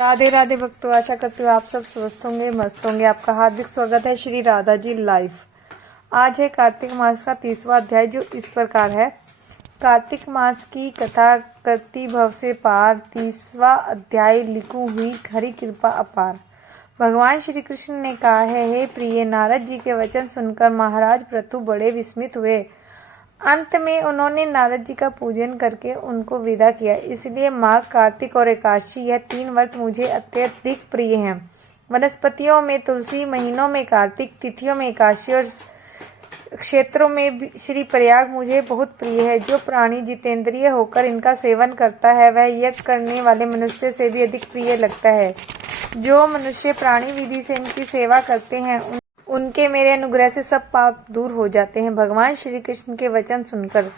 राधे राधे भक्तों, आशा करती हूँ आप सब स्वस्थ होंगे, मस्त होंगे। आपका हार्दिक स्वागत है श्री राधा जी लाइव। आज है कार्तिक मास का 30वां अध्याय, जो इस प्रकार है। कार्तिक मास की कथा करती भव से पार, 30वां अध्याय। लिखू हुई हरि कृपा अपार। भगवान श्री कृष्ण ने कहा है, हे प्रिय, नारद जी के वचन सुनकर महाराज पृथु बड़े विस्मित हुए। अंत में उन्होंने नारद जी का पूजन करके उनको विदा किया। इसलिए माघ, कार्तिक और एकादशी, यह 3 व्रत मुझे अत्यधिक प्रिय हैं। वनस्पतियों में तुलसी, महीनों में कार्तिक, तिथियों में एकादशी और क्षेत्रों में श्री प्रयाग मुझे बहुत प्रिय है। जो प्राणी जितेंद्रिय होकर इनका सेवन करता है, वह यज्ञ करने वाले मनुष्य से भी अधिक प्रिय लगता है। जो मनुष्य प्राणी विधि से इनकी सेवा करते हैं, उनके मेरे अनुग्रह से सब पाप दूर हो जाते हैं। भगवान श्री कृष्ण के वचन सुनकर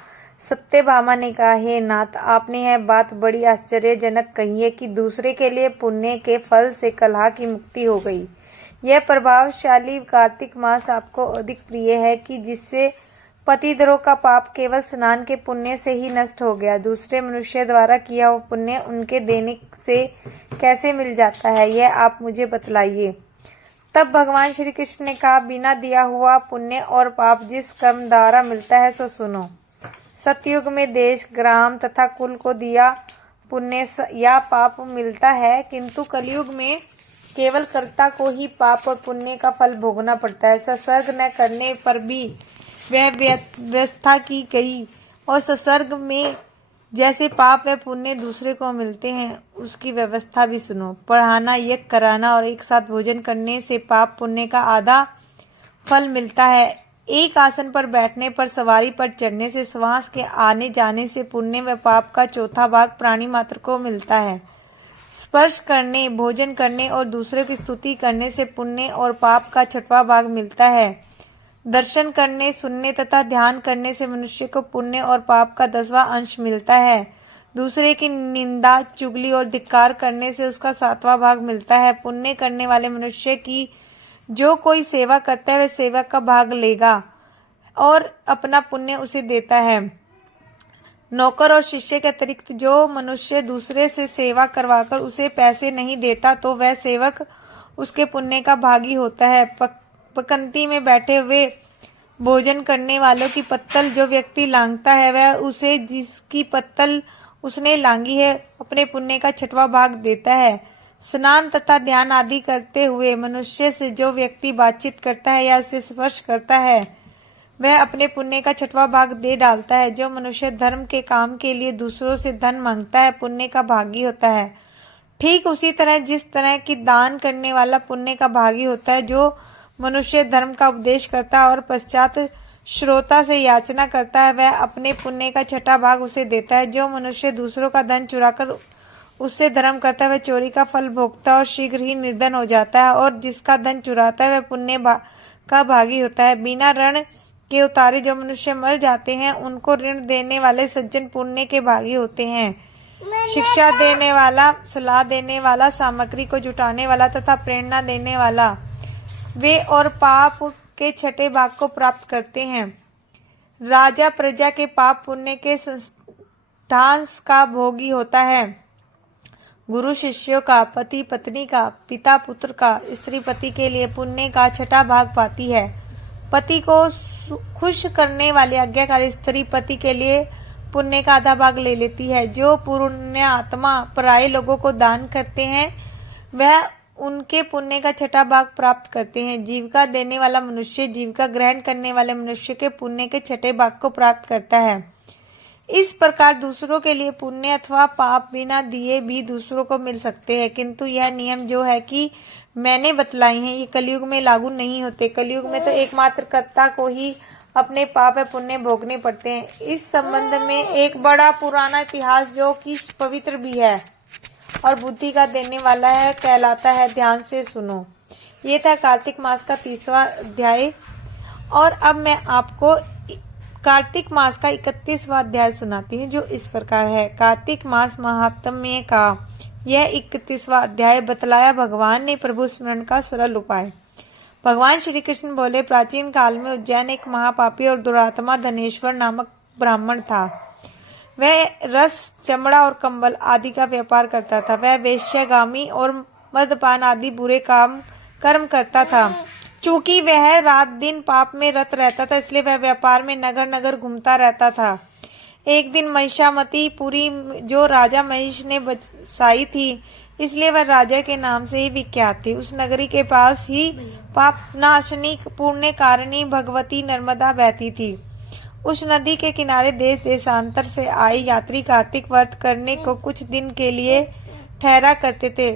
सत्यभामा ने कहा, हे नाथ, आपने यह बात बड़ी आश्चर्यजनक कही है कि दूसरे के लिए पुण्य के फल से कलह की मुक्ति हो गई। यह प्रभावशाली कार्तिक मास आपको अधिक प्रिय है कि जिससे पतिद्रोह का पाप केवल स्नान के पुण्य से ही नष्ट हो गया। दूसरे मनुष्य द्वारा किया हुआ पुण्य उनके देने से कैसे मिल जाता है, यह आप मुझे बतलाइए। तब भगवान श्री कृष्ण ने कहा, बिना दिया हुआ पुण्य और पाप जिस कर्म द्वारा मिलता है सो सुनो। सतयुग में देश, ग्राम तथा कुल को दिया पुण्य या पाप मिलता है, किंतु कलयुग में केवल कर्ता को ही पाप और पुण्य का फल भोगना पड़ता है। सत्सर्ग न करने पर भी वह व्यवस्था की गई, और सत्सर्ग में जैसे पाप व पुण्य दूसरे को मिलते हैं, उसकी व्यवस्था भी सुनो। पढ़ाना, यज्ञ कराना और एक साथ भोजन करने से पाप पुण्य का आधा फल मिलता है। एक आसन पर बैठने पर, सवारी पर चढ़ने से, श्वास के आने जाने से पुण्य व पाप का चौथा भाग प्राणी मात्र को मिलता है। स्पर्श करने, भोजन करने और दूसरों की स्तुति करने से पुण्य और पाप का 6वां भाग मिलता है। दर्शन करने, सुनने तथा ध्यान करने से मनुष्य को पुण्य और पाप का 10वां अंश मिलता है। दूसरे की निंदा, चुगली और धिक्कार करने से उसका 7वां भाग मिलता है। पुण्य करने वाले मनुष्य की जो कोई सेवा करता है, वह सेवा का भाग लेगा और अपना पुण्य उसे देता है। नौकर और शिष्य के अतिरिक्त जो मनुष्य दूसरे से सेवा करवाकर उसे पैसे नहीं देता, तो वह सेवक उसके पुण्य का भागी होता है। पंक्ति में बैठे हुए भोजन करने वालों की पत्तल जो व्यक्ति लांघता है, वह उसे जिसकी पत्तल उसने लांघी है अपने पुण्य का 6वां भाग देता है। स्नान तथा ध्यान आदि करते हुए मनुष्य से जो व्यक्ति बातचीत करता है या उसे स्पर्श करता है, वह अपने पुण्य का 6वां भाग दे डालता है। जो मनुष्य धर्म के काम के लिए दूसरों से धन मांगता है, पुण्य का भागी होता है। ठीक उसी तरह जिस तरह की दान करने वाला पुण्य का भागी होता है, जो मनुष्य धर्म का उपदेश करता है और पश्चात श्रोता से याचना करता है, वह अपने पुण्य का 6वां भाग उसे देता है। जो मनुष्य दूसरों का धन चुराकर उससे धर्म करता है, वह चोरी का फल भोगता है और शीघ्र ही निर्धन हो जाता है। और जिसका धन चुराता है, वह पुण्य का भागी होता है। बिना ऋण के उतारे जो मनुष्य मर जाते हैं, उनको ऋण देने वाले सज्जन पुण्य के भागी होते हैं। शिक्षा देने वाला, सलाह देने वाला, सामग्री को जुटाने वाला तथा प्रेरणा देने वाला, वे और पाप के 6ठे भाग को प्राप्त करते हैं। राजा प्रजा के पाप पुण्य के संस्थांश का भोगी होता है। गुरु शिष्यों का, पति पत्नी का, पिता पुत्र का, स्त्री पति के लिए पुण्य का 6ठा भाग पाती है। पति को खुश करने वाली आज्ञाकारी स्त्री पति के लिए पुण्य का आधा भाग ले लेती है। जो पुण्य आत्मा पराये लोगों को दान करते हैं, वह उनके पुण्य का 6ठा भाग प्राप्त करते हैं। जीविका देने वाला मनुष्य जीविका ग्रहण करने वाले मनुष्य के पुण्य के 6ठे भाग को प्राप्त करता है। इस प्रकार दूसरों के लिए पुण्य अथवा पाप बिना दिए भी दूसरों को मिल सकते हैं, किंतु यह नियम जो है कि मैंने बतलाई हैं, ये कलयुग में लागू नहीं होते। कलयुग में तो एकमात्र कर्ता को ही अपने पाप व पुण्य भोगने पड़ते हैं। इस संबंध में एक बड़ा पुराना इतिहास जो कि पवित्र भी है और बुद्धि का देने वाला है, कहलाता है। ध्यान से सुनो। ये था कार्तिक मास का 30वां अध्याय। और अब मैं आपको कार्तिक मास का 31वां अध्याय सुनाती हूँ, जो इस प्रकार है। कार्तिक मास महात्म्य का यह 31वां अध्याय बतलाया भगवान ने प्रभु स्मरण का सरल उपाय। भगवान श्री कृष्ण बोले, प्राचीन काल में उज्जैन एक महापापी और दुरात्मा धनेश्वर नामक ब्राह्मण था। वह रस, चमड़ा और कंबल आदि का व्यापार करता था। वह वेश्यागामी और मद्यपान आदि बुरे कर्म करता था। चूंकि वह रात दिन पाप में रत रहता था, इसलिए वह व्यापार में नगर नगर घूमता रहता था। एक दिन महिषामती पुरी, जो राजा महिष ने बसाई थी, इसलिए वह राजा के नाम से ही विख्यात थी। उस नगरी के पास ही पापनाशनी पुण्य कारिणी भगवती नर्मदा बहती थी। उस नदी के किनारे देश देशांतर से आए यात्री कार्तिक व्रत करने को कुछ दिन के लिए ठहरा करते थे।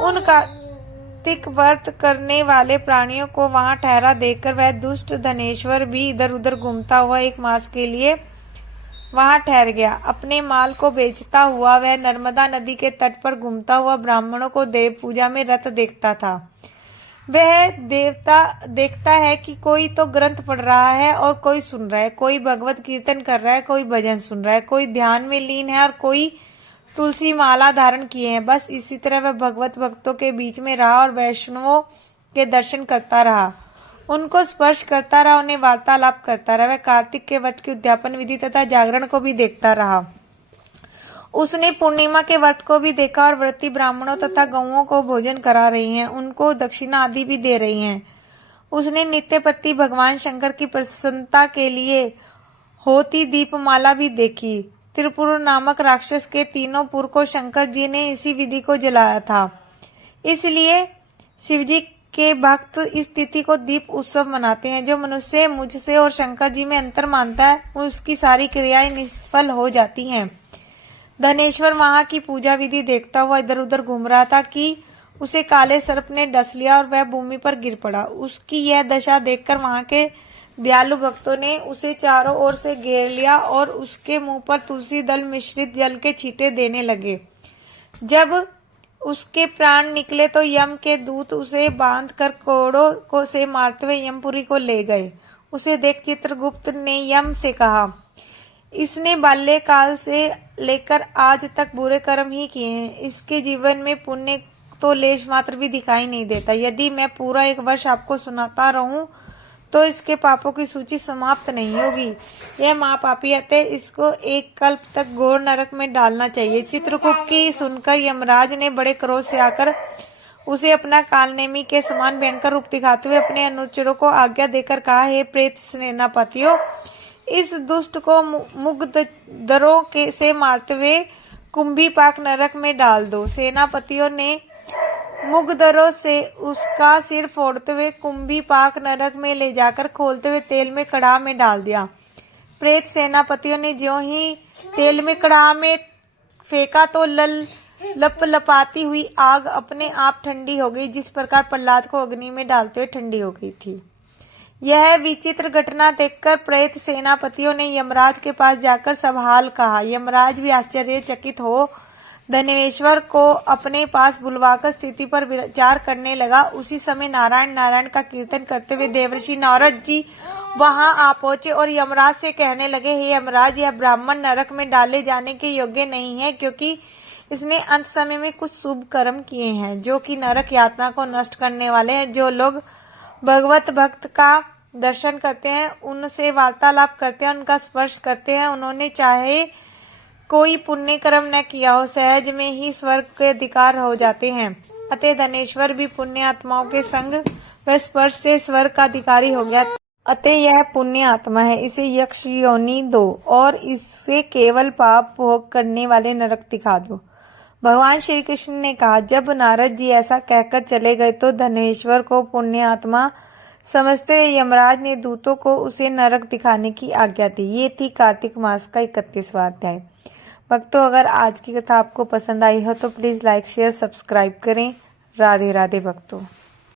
उन कार्तिक व्रत करने वाले प्राणियों को वहां ठहरा देखकर वह दुष्ट धनेश्वर भी इधर उधर घूमता हुआ 1 मास के लिए वहां ठहर गया। अपने माल को बेचता हुआ वह नर्मदा नदी के तट पर घूमता हुआ ब्राह्मणों को देव पूजा में रत देखता था। वह देखता है कि कोई तो ग्रंथ पढ़ रहा है और कोई सुन रहा है, कोई भगवत कीर्तन कर रहा है, कोई भजन सुन रहा है, कोई ध्यान में लीन है और कोई तुलसी माला धारण किए हैं। बस इसी तरह वह भगवत भक्तों के बीच में रहा और वैष्णवों के दर्शन करता रहा, उनको स्पर्श करता रहा, उन्हें वार्तालाप करता रहा। वह कार्तिक के व्रत की उद्यापन विधि तथा जागरण को भी देखता रहा। उसने पूर्णिमा के व्रत को भी देखा और व्रती ब्राह्मणों तथा गौओं को भोजन करा रही हैं, उनको दक्षिणा आदि भी दे रही हैं। उसने नित्यपति भगवान शंकर की प्रसन्नता के लिए होती दीपमाला भी देखी। त्रिपुर नामक राक्षस के 3 पुर को शंकर जी ने इसी विधि को जलाया था। इसलिए शिवजी के भक्त इस तिथि को दीप उत्सव मनाते हैं। जो मनुष्य मुझसे और शंकर जी में अंतर मानता है, उसकी सारी क्रियाएं निष्फल हो जाती हैं। धनेश्वर वहां की पूजा विधि देखता हुआ इधर उधर घूम रहा था कि उसे काले सर्प ने डस लिया और वह भूमि पर गिर पड़ा। उसकी यह दशा देखकर वहां के दयालु भक्तों ने उसे चारों ओर से घेर लिया और उसके मुंह पर तुलसी दल मिश्रित जल के छींटे देने लगे। जब उसके प्राण निकले तो यम के दूत उसे बांधकर कोड़ों को से मारते हुए यमपुरी को ले गए। उसे देख चित्रगुप्त ने यम से कहा, इसने बाल्यकाल से लेकर आज तक बुरे कर्म ही किए हैं। इसके जीवन में पुण्य तो लेश मात्र भी दिखाई नहीं देता। यदि मैं पूरा 1 वर्ष आपको सुनाता रहूं तो इसके पापों की सूची समाप्त नहीं होगी। यह महापापी है, इसको 1 कल्प तक घोर नरक में डालना चाहिए। चित्रगुप्त की सुनकर यमराज ने बड़े क्रोध से आकर उसे अपना कालनेमी के समान भयंकर रूप दिखाते हुए अपने अनुचरों को आज्ञा देकर कहा, हे प्रेत सेनापतियों, इस दुष्ट को मुग्धरों से मारते हुए कुंभीपाक नरक में डाल दो। सेनापतियों ने मुग्धरों से उसका सिर फोड़ते हुए कुंभीपाक नरक में ले जाकर खोलते हुए तेल में कड़ाह में डाल दिया। प्रेत सेनापतियों ने ज्यों ही तेल में कड़ाह में फेंका तो लपलपाती हुई आग अपने आप ठंडी हो गई, जिस प्रकार प्रहलाद को अग्नि में डालते हुए ठंडी हो गई थी। यह विचित्र घटना देखकर प्रेत सेनापतियों ने यमराज के पास जाकर सब हाल कहा। यमराज भी आश्चर्यचकित हो धनेश्वर को अपने पास बुलवाकर स्थिति पर विचार करने लगा। उसी समय नारायण नारायण का कीर्तन करते हुए देवर्षि नारद जी वहां आ पहुंचे और यमराज से कहने लगे, हे यमराज, यह ब्राह्मण नरक में डाले जाने के योग्य नहीं है, क्योंकि इसने अंत समय में कुछ शुभ कर्म किए हैं जो कि नरक यातना को नष्ट करने वाले हैं। जो लोग भगवत भक्त का दर्शन करते हैं, उनसे वार्तालाप करते हैं, उनका स्पर्श करते हैं, उन्होंने चाहे कोई पुण्य कर्म न किया हो, सहज में ही स्वर्ग के अधिकार हो जाते हैं। अतः धनेश्वर भी पुण्य आत्माओं के संग व स्पर्श से स्वर्ग का अधिकारी हो गया। अतः यह पुण्य आत्मा है, इसे यक्ष योनि दो और इससे केवल पाप भोग करने वाले नरक दिखा दो। भगवान श्री कृष्ण ने कहा, जब नारद जी ऐसा कहकर चले गए तो धनेश्वर को पुण्य आत्मा समझते हुए यमराज ने दूतों को उसे नरक दिखाने की आज्ञा दी। ये थी कार्तिक मास का 31वां अध्याय। भक्तों, अगर आज की कथा आपको पसंद आई हो तो प्लीज लाइक, शेयर, सब्सक्राइब करें। राधे राधे भक्तों।